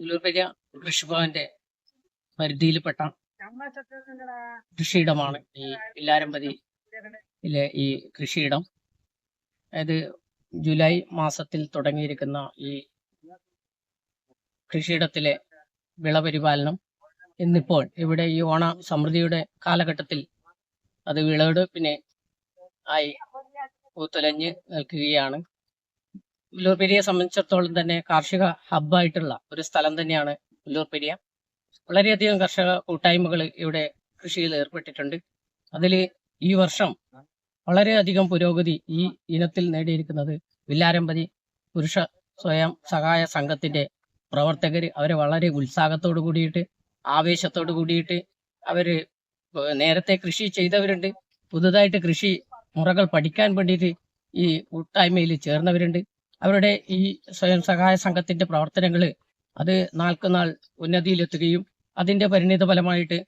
ഉള്ളൂർപെരിയ കൃഷിഭവന്റെ പരിധിയിൽപ്പെട്ട കൃഷിയിടമാണ് ഈ വില്ലാരംപതിയിലെ ഈ കൃഷിയിടം. അതായത് ജൂലൈ മാസത്തിൽ തുടങ്ങിയിരിക്കുന്ന ഈ കൃഷിയിടത്തിലെ വിളപരിപാലനം ഇന്നിപ്പോൾ ഇവിടെ ഈ ഓണ സമൃദ്ധിയുടെ കാലഘട്ടത്തിൽ അത് വിളവെടുപ്പിനെ ആയി പൂത്തുലഞ്ഞ് നിൽക്കുകയാണ്. ഉള്ളൂർപെരിയയെ സംബന്ധിച്ചിടത്തോളം തന്നെ കാർഷിക ഹബ്ബായിട്ടുള്ള ഒരു സ്ഥലം തന്നെയാണ് ഉള്ളൂർപെരിയ. വളരെയധികം കർഷക കൂട്ടായ്മകൾ ഇവിടെ കൃഷിയിൽ ഏർപ്പെട്ടിട്ടുണ്ട്. അതിൽ ഈ വർഷം വളരെയധികം പുരോഗതി ഈ ഇനത്തിൽ നേടിയിരിക്കുന്നത് വില്ലാരംപതി പുരുഷ സ്വയം സഹായ സംഘത്തിന്റെ പ്രവർത്തകർ. അവരെ വളരെ ഉത്സാഹത്തോടു കൂടിയിട്ട് ആവേശത്തോടു കൂടിയിട്ട് അവര് നേരത്തെ കൃഷി ചെയ്തവരുണ്ട്, പുതുതായിട്ട് കൃഷി മുറകൾ പഠിക്കാൻ വേണ്ടിയിട്ട് ഈ കൂട്ടായ്മയിൽ ചേർന്നവരുണ്ട്. അവരുടെ ഈ സ്വയം സഹായ സംഘത്തിന്റെ പ്രവർത്തനങ്ങൾ അത് നാൾക്കുനാൾ ഉന്നതിയിലെത്തുകയും അതിന്റെ പരിണിത ഫലമായിട്ട്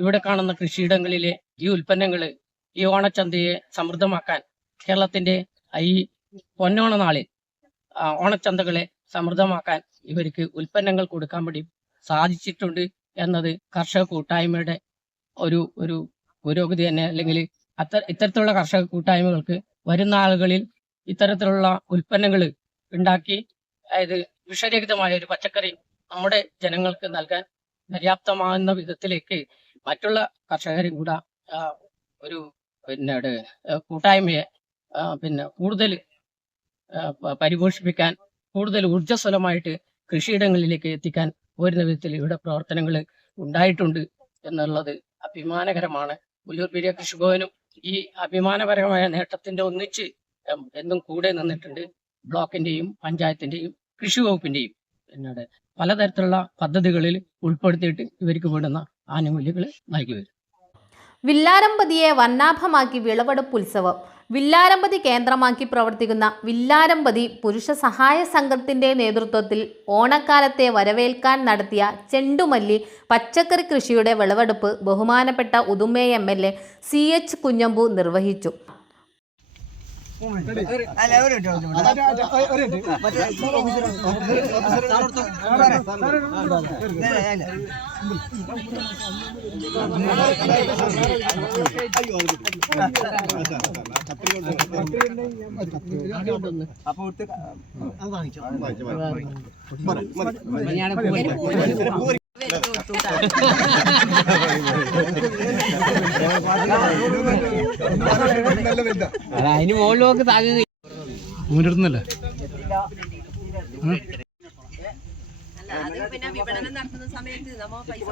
ഇവിടെ കാണുന്ന കൃഷിയിടങ്ങളിലെ ഈ ഉൽപ്പന്നങ്ങൾ ഈ ഓണച്ചന്തയെ സമൃദ്ധമാക്കാൻ കേരളത്തിന്റെ ഈ പൊന്നോണ നാളിൽ ഓണച്ചന്തകളെ സമൃദ്ധമാക്കാൻ ഇവർക്ക് ഉൽപ്പന്നങ്ങൾ കൊടുക്കാൻ വേണ്ടി സാധിച്ചിട്ടുണ്ട് എന്നത് കർഷക കൂട്ടായ്മയുടെ ഒരു പുരോഗതി തന്നെ. അല്ലെങ്കിൽ ഇത്തരത്തിലുള്ള കർഷക കൂട്ടായ്മകൾക്ക് വരുന്ന ആളുകളിൽ ഇത്തരത്തിലുള്ള ഉൽപ്പന്നങ്ങൾ ഉണ്ടാക്കി, അതായത് വിഷരഹിതമായ ഒരു പച്ചക്കറി നമ്മുടെ ജനങ്ങൾക്ക് നൽകാൻ പര്യാപ്തമാകുന്ന വിധത്തിലേക്ക് മറ്റുള്ള കർഷകരും കൂടെ ഒരു കൂട്ടായ്മയെ കൂടുതൽ പരിപോഷിപ്പിക്കാൻ, കൂടുതൽ ഊർജ്ജസ്വലമായിട്ട് കൃഷിയിടങ്ങളിലേക്ക് എത്തിക്കാൻ വരുന്ന വിധത്തിൽ ഇവിടെ പ്രവർത്തനങ്ങൾ ഉണ്ടായിട്ടുണ്ട് എന്നുള്ളത് അഭിമാനകരമാണ്. ഉള്ളൂർപെരിയ കൃഷിഭവനും ഈ അഭിമാനപരമായ നേട്ടത്തിന്റെ ഒന്നിച്ച് എന്നും കൂടെ നിന്നിട്ടുണ്ട്. ബ്ലോക്കിന്റെയും പഞ്ചായത്തിന്റെയും കൃഷി വകുപ്പിന്റെയും പലതരത്തിലുള്ള പദ്ധതികളിൽ ഉൾപ്പെടുത്തിയിട്ട് ഇവർക്ക് വേണ്ടുന്ന ആനുകൂല്യങ്ങൾ നൽകി വരും. വില്ലാരംപതിയെ വർണ്ണാഭമാക്കി വിളവെടുപ്പ് ഉത്സവം. വില്ലാരംപതി കേന്ദ്രമാക്കി പ്രവർത്തിക്കുന്ന വില്ലാരംപതി പുരുഷ സഹായ സംഘത്തിന്റെ നേതൃത്വത്തിൽ ഓണക്കാലത്തെ വരവേൽക്കാൻ നടത്തിയ ചെണ്ടുമല്ലി പച്ചക്കറി കൃഷിയുടെ വിളവെടുപ്പ് ബഹുമാനപ്പെട്ട ഉദുമ MLA CH കുഞ്ഞമ്പു നിർവഹിച്ചു. അതിന് മുകളിലൊക്കെ താങ്ങുക പിന്നെ വിപണനം നടത്തുന്ന സമയത്ത് നമ്മ പൈസ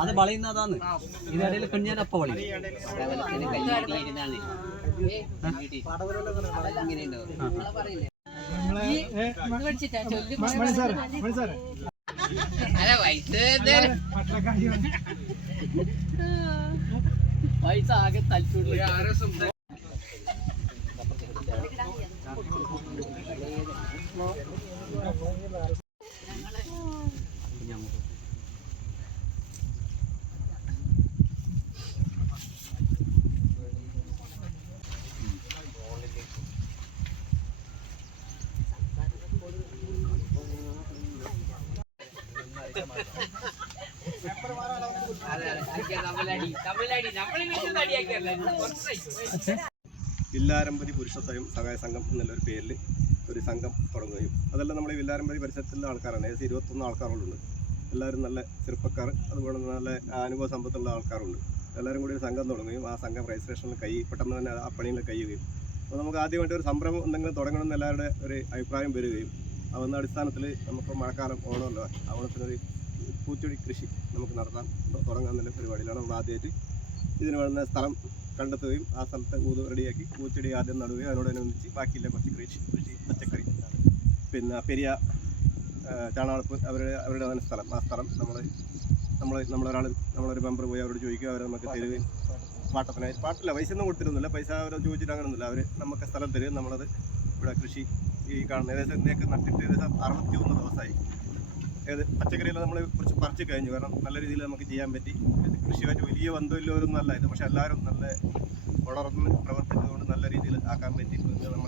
അത് വളയുന്നതാണ്. ഇതിനിടയിൽ കുഞ്ഞാൻ അപ്പ വളയും. പൈസ ആകെ തലച്ചൂട് വില്ലാരംപതി പുരുഷ സ്വയം സഹായ സംഘം എന്നുള്ളൊരു പേരിൽ ഒരു സംഘം തുടങ്ങുകയും അതെല്ലാം നമ്മുടെ വില്ലാരംപതി പരിസരത്തുള്ള ആൾക്കാരാണ്. ഏകദേശം 21 ആൾക്കാരുണ്ട്. എല്ലാവരും നല്ല ചെറുപ്പക്കാർ, അതുപോലെ നല്ല അനുഭവ സമ്പത്തുള്ള ആൾക്കാരുണ്ട്. എല്ലാവരും കൂടി ഒരു സംഘം തുടങ്ങുകയും ആ സംഘം രജിസ്ട്രേഷനിൽ പെട്ടെന്ന് തന്നെ ആ പണിയിൽ കഴിയുകയും അപ്പോൾ നമുക്ക് ആദ്യമായിട്ട് ഒരു സംരംഭം എന്തെങ്കിലും തുടങ്ങണമെന്ന് എല്ലാവരുടെ ഒരു അഭിപ്രായം വരികയും അവന്ന അടിസ്ഥാനത്തിൽ നമുക്ക് മഴക്കാലം ഓണമല്ലോ, ഓണത്തിനൊരു പൂച്ചെടി കൃഷി നമുക്ക് നടത്താൻ തുടങ്ങാമെന്നുള്ള പരിപാടിയിലാണ് നമ്മൾ ആദ്യമായിട്ട് ഇതിന് വേണ്ടുന്ന സ്ഥലം കണ്ടെത്തുകയും ആ സ്ഥലത്തെ ഊത് റെഡിയാക്കി പൂച്ചെടി ആദ്യം നടുകയും അതിനോടനുബന്ധിച്ച് ബാക്കിയുള്ള കുറച്ച് കൃഷി പച്ചക്കറി പിന്നെ പെരിയ ചാണകപ്പ് അവരുടെ സ്ഥലം, ആ സ്ഥലം നമ്മളൊരു മെമ്പർ പോയി അവരോട് ചോദിക്കുക, അവർ നമുക്ക് തരുകയും പാട്ടില്ല പൈസ ഒന്നും കൊടുത്തിരുന്നില്ല, പൈസ അവർ ചോദിച്ചിട്ട് അങ്ങനെയൊന്നുമില്ല, അവർ നമുക്ക് സ്ഥലം തരും. നമ്മളത് ഇവിടെ കൃഷി ഈ കാണുന്ന ഏകദേശം ഇതിനൊക്കെ നട്ടിട്ട് ഏകദേശം 61 ദിവസമായി. പച്ചക്കറിയെല്ലാം നമ്മൾ കുറച്ച് പറിച്ച് കഴിഞ്ഞു, കാരണം നല്ല രീതിയിൽ നമുക്ക് ചെയ്യാൻ പറ്റി. കൃഷിയായിട്ട് വലിയ ബന്ധമില്ലവരൊന്നും അല്ല ഇത്, പക്ഷെ എല്ലാവരും നല്ല വളർന്ന് പ്രവർത്തിച്ചതുകൊണ്ട് നല്ല രീതിയിൽ ആക്കാൻ പറ്റി. നമ്മൾ